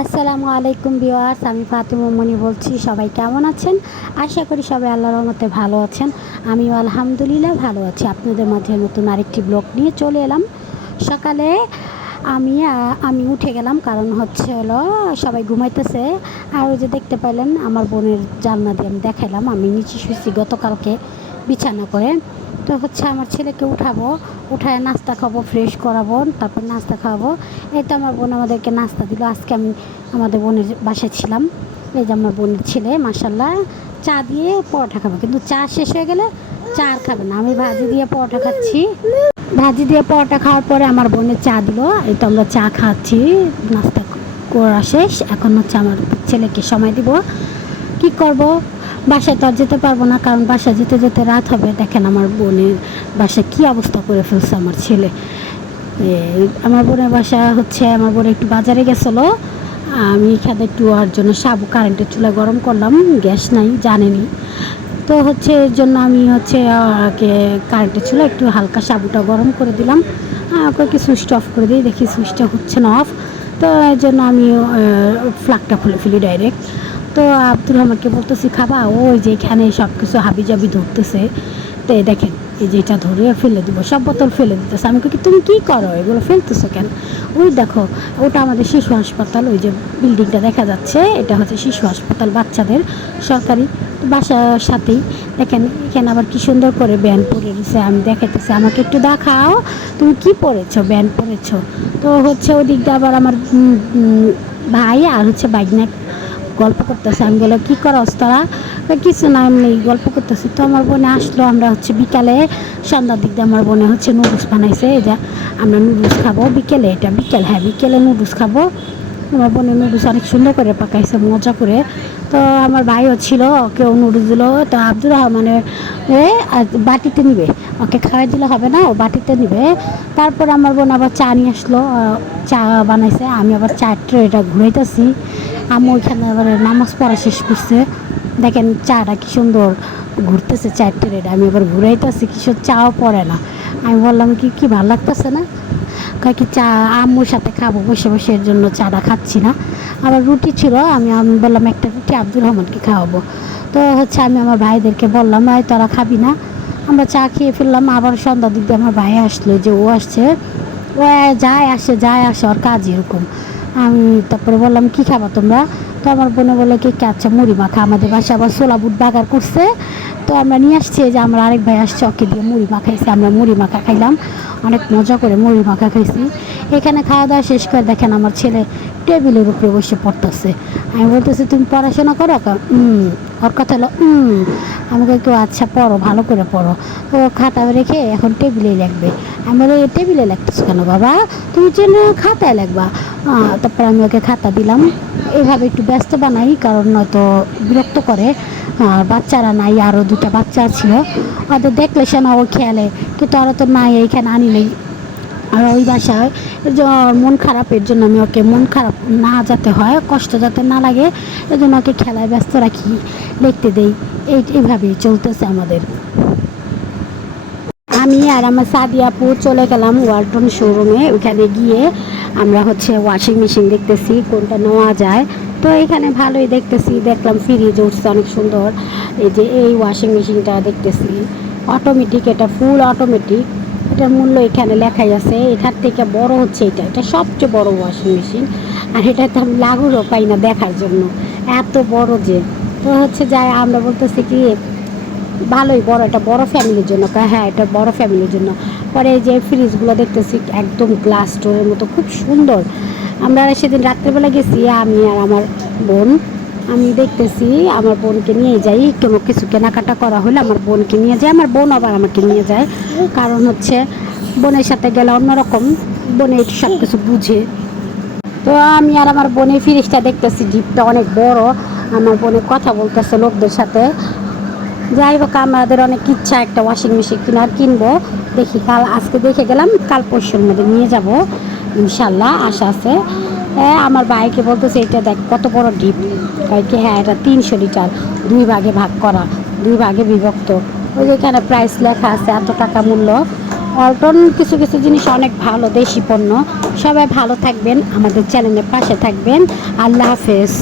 আসসালামু আলাইকুম ভিউয়ার্স, আমি ফাতিমা মনি বলছি। সবাই কেমন আছেন? আশা করি সবাই আল্লাহর রহমতে ভালো আছেন। আমিও আলহামদুলিল্লাহ ভালো আছি। আপনাদের মাঝে নতুন আরেকটি ব্লগ নিয়ে চলে এলাম। সকালে আমি উঠে গেলাম, কারণ হচ্ছে হলো সবাই ঘুমাইতেছে। আর ওই যে দেখতে পেলেন আমার বোনের জানলা দিয়ে আমি দেখালাম, আমি নিচে শুয়েছি গতকালকে বিছানা করে। তো হচ্ছে আমার ছেলেকে উঠাবো, উঠায় নাস্তা খাবো, ফ্রেশ করাবো, তারপর নাস্তা খাওয়াবো। এই তো আমার বোন আমাদেরকে নাস্তা দিল। আজকে আমি আমাদের বোনের বাসায় ছিলাম। এই যে আমার বোনের ছেলে মাশাল্লাহ চা দিয়ে পরোটা খাবে, কিন্তু চা শেষ হয়ে গেলে চা আর খাবে না। আমি ভাজি দিয়ে পরোটা খাচ্ছি। ভাজি দিয়ে পরোটা খাওয়ার পরে আমার বোনের চা দিল। এই তো আমরা চা খাচ্ছি, নাস্তা করা শেষ। এখন হচ্ছে আমার ছেলেকে সময় দিব। কি করব, বাসায় তো আর যেতে পারবো না, কারণ বাসায় যেতে যেতে রাত হবে। দেখেন আমার বোনের বাসায় কী অবস্থা করে ফেলছে আমার ছেলে। আমার বোনের বাসা হচ্ছে, আমার বোন একটু বাজারে গেছিলো। আমি এখানে একটু ওর জন্য সাবু কারেন্টের চুলা গরম করলাম, গ্যাস নাই জানেনি। তো হচ্ছে এর জন্য আমি হচ্ছে কারেন্টের চুলা একটু হালকা সাবুটা গরম করে দিলাম। ওকে সুইচটা অফ করে দিই, দেখি সুইচটা হচ্ছে না অফ। তো এর জন্য আমি ফ্লাগটা খুলে ফেলি ডাইরেক্ট। তো আব্দুর রহমানকে বলতেছি খাবা, ওই যে এখানে সব কিছু হাবি জাবি ধরতেছে। তো দেখেন এই যে এটা ধরে ফেলে দিব, সব বোতল ফেলে দিতেছে। আমি কি তুমি কী করো, এগুলো ফেলতেছো কেন? ওই দেখো ওটা আমাদের শিশু হাসপাতাল, ওই যে বিল্ডিংটা দেখা যাচ্ছে এটা হচ্ছে শিশু হাসপাতাল বাচ্চাদের সরকারি, বাসার সাথেই। দেখেন এখানে আবার কি সুন্দর করে ব্যান্ড পরে রয়েছে। আমি দেখাইতেছি, আমাকে একটু দেখাও তুমি কি পরেছো, ব্যান্ড পরেছো। তো হচ্ছে ওই দিকটা আবার আমার ভাই আর হচ্ছে বাইকনা গল্প করতেছে। আমি বলে কী করস তোরা? কিছু না, এমনি গল্প করতেছি। তো আমার বোনে আসলো, আমরা হচ্ছে বিকালে সন্ধ্যার দিক দিয়ে আমার বোনে হচ্ছে নুডলস বানাইছে। এই যে আমরা নুডলস খাবো বিকেলে, এটা বিকেল, হ্যাঁ বিকেলে নুডলস খাবো। আমার বোনের নুডলস অনেক সুন্দর করে পাকাইছে, মজা করে। তো আমার ভাইও ছিল, ওকেও নুডলস দিল। তো আব্দুর রহমানের বাটিতে নিবে, ওকে খাওয়াই দিলে হবে না, ও বাটিতে নিবে। তারপর আমার বোন আবার চা নিয়ে আসলো, চা বানাইছে। আমি আবার চা ট্রেটা ঘুরাইতেছি। আমি ওইখানে আবার নামাজ পড়া শেষ করছে। দেখেন চাটা কি সুন্দর ঘুরতেছে, চায়ের ট্রেটা আমি আবার ঘুরাইতেছি, কিছু চাও পড়ে না। আমি বললাম কি কি ভালো লাগতেছে না, কয় কি চা আম্মুর সাথে খাবো বসে বসে, এর জন্য চাটা খাচ্ছি না। আবার রুটি ছিল, আমি বললাম একটা রুটি আব্দুর রহমানকে খাওয়াবো। তো হচ্ছে আমি আমার ভাইদেরকে বললাম ভাই তোরা খাবি না, আমরা চা খেয়ে ফেললাম। আবার সন্ধ্যার দিক দিয়ে আমার ভাই আসলো, যে ও আসছে, ও যায় আসে, ওর কাজ এরকম। আমি তারপরে বললাম কি খাবা তোমরা? তো আমার বোনে বলে কি আচ্ছা মুড়ি মাখা, আমাদের বাসায় আবার ছোলা বুট বাগার করছে। তো আমরা নিয়ে আসছি, যে আমার আরেক ভাই আসছে, ওকে দিয়ে মুড়ি মাখাইছি। আমরা মুড়ি মাখা খাইলাম, অনেক মজা করে মুড়ি মাখা খাইছি। এখানে খাওয়া দাওয়া শেষ করে দেখেন আমার ছেলে টেবিলের উপরে বসে পড়তেছে। আমি বলতেছি তুমি পড়াশোনা করো? ওর কথা হলো আমাকে কেউ আচ্ছা পড়ো, ভালো করে পড়ো। ও খাতা রেখে এখন টেবিলেই লিখবে। আমি বলি টেবিলে লিখতেছো কেন বাবা, তুমি যেন খাতায় লিখবা। তারপর আমি ওকে খাতা দিলাম। এইভাবে একটু ব্যস্ত বানাই, কারণ নয়তো বিরক্ত করে। আর বাচ্চারা নাই, আরও দুটা বাচ্চা ছিল, ওদের দেখলে সে না ও খেয়ালে, কিন্তু ওরা তো নাই, এইখানে আনি নেই। আর ওই বাসায় মন খারাপের জন্য আমি ওকে মন খারাপ না যাতে হয়, কষ্ট যাতে না লাগে, এই জন্য ওকে খেলায় ব্যস্ত রাখি, লিখতে দেই। এইভাবেই চলতেছে আমাদের। আমি আর আমার সাদি আপু চলে গেলাম ওয়ালটন শোরুমে। ওখানে গিয়ে আমরা হচ্ছে ওয়াশিং মেশিন দেখতেছি কোনটা নেওয়া যায়। তো এখানে ভালোই দেখতেছি, দেখলাম ফ্রিজ উঠছে অনেক সুন্দর। এই যে এই ওয়াশিং মেশিনটা দেখতেছি অটোমেটিক, এটা ফুল অটোমেটিক। এটার মূল্য এখানে লেখাই আছে। এটার থেকে বড় হচ্ছে এটা, এটা সবচেয়ে বড় ওয়াশিং মেশিন। আর এটাতে আমি লাগুরও পাই না দেখার জন্য, এত বড় যে। তো হচ্ছে যাই আমরা বলতেছি কি ভালোই বড়, এটা বড় ফ্যামিলির জন্য। হ্যাঁ এটা বড় ফ্যামিলির জন্য। পরে এই যে ফ্রিজগুলো দেখতেছি একদম গ্লাস ডোরের মতো, খুব সুন্দর। আমরা সেদিন রাত্রেবেলা গেছি আমি আর আমার বোন। আমি দেখতেছি আমার বোনকে নিয়ে যাই, কোনো কিছু কেনাকাটা করা হলে আমার বোনকে নিয়ে যায়, আমার বোন আবার আমাকে নিয়ে যায়। কারণ হচ্ছে বোনের সাথে গেলে অন্যরকম, বোনে একটু সব কিছু বুঝে। তো আমি আর আমার বোনের ফ্রিজটা দেখতেছি, ডিপটা অনেক বড়। আমার বোনে কথা বলতেছে লোকদের সাথে। যাই হোক আমাদের অনেক ইচ্ছা একটা ওয়াশিং মেশিন কিনবো। দেখি কাল, আজকে দেখে গেলাম, কাল পরশুর মধ্যে নিয়ে যাব ইনশাল্লাহ, আশা আছে। আমার ভাইকে বলতেছে এটা দেখ কত বড় ডিপ, কি হ্যাঁ এটা 300 লিটার, 2 ভাগে ভাগ করা, 2 ভাগে বিভক্ত। ওই যেখানে প্রাইস লেখা আছে এত টাকা মূল্য। ওয়ালটন কিছু কিছু জিনিস অনেক ভালো, দেশি পণ্য। সবাই ভালো থাকবেন, আমাদের চ্যানেলের পাশে থাকবেন। আল্লাহ হাফেজ।